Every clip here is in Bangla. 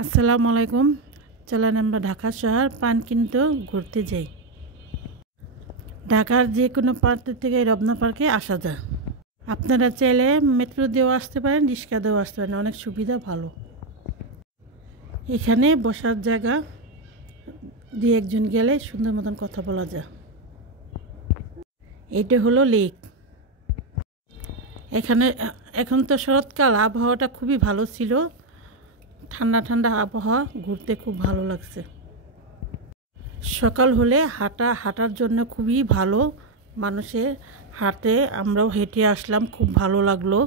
আসসালামু আলাইকুম। চলেন আমরা ঢাকা শহর পান কিনতে ঘুরতে যাই। ঢাকার যে কোনো প্রান্ত থেকে রমনা পার্কে আসা যায়। আপনারা চাইলে মেট্রো দিয়েও আসতে পারেন, রিক্সা দিয়েও আসতে পারেন, অনেক সুবিধা ভালো। এখানে বসার জায়গা, দুই একজন গেলে সুন্দর মতন কথা বলা যায়। এইটা হলো লেক। এখানে এখন তো শরৎকাল, আবহাওয়াটা খুবই ভালো ছিল, ঠান্ডা ঠান্ডা আবহাওয়া, ঘুরতে খুব ভালো লাগছে। সকাল হলে হাঁটার জন্য খুবই ভালো, মানুষের হাঁটে, আমরাও হেঁটে আসলাম, খুব ভালো লাগলো।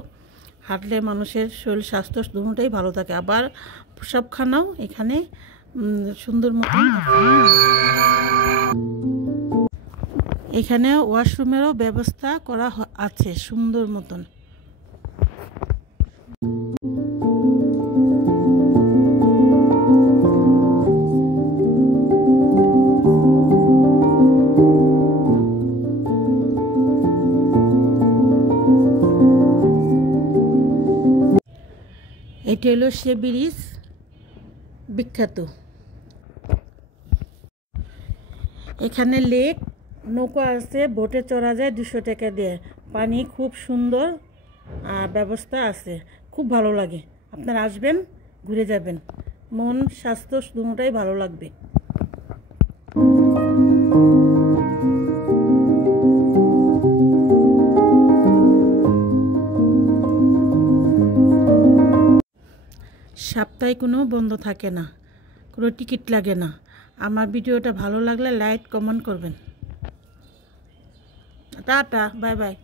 হাঁটলে মানুষের শরীর স্বাস্থ্য দুটোটাই ভালো থাকে। আবার প্রসাবখানাও এখানে সুন্দর মতন। এখানে ওয়াশরুমেরও ব্যবস্থা করা আছে সুন্দর মতন। এটি হলো সে ব্রিজ, বিখ্যাত। এখানে লেক, নৌকা আছে, বোটে চড়া যায় 200 টাকা দিয়ে। পানি খুব সুন্দর, ব্যবস্থা আছে, খুব ভালো লাগে। আপনারা আসবেন, ঘুরে যাবেন, মন স্বাস্থ্য দুটোটাই ভালো লাগবে। সপ্তাহে কোনো বন্ধ থাকে না, কোনো টিকিট লাগে না। আমার ভিডিওটা ভালো লাগলে লাইক কমেন্ট করবেন। Tata, bye bye.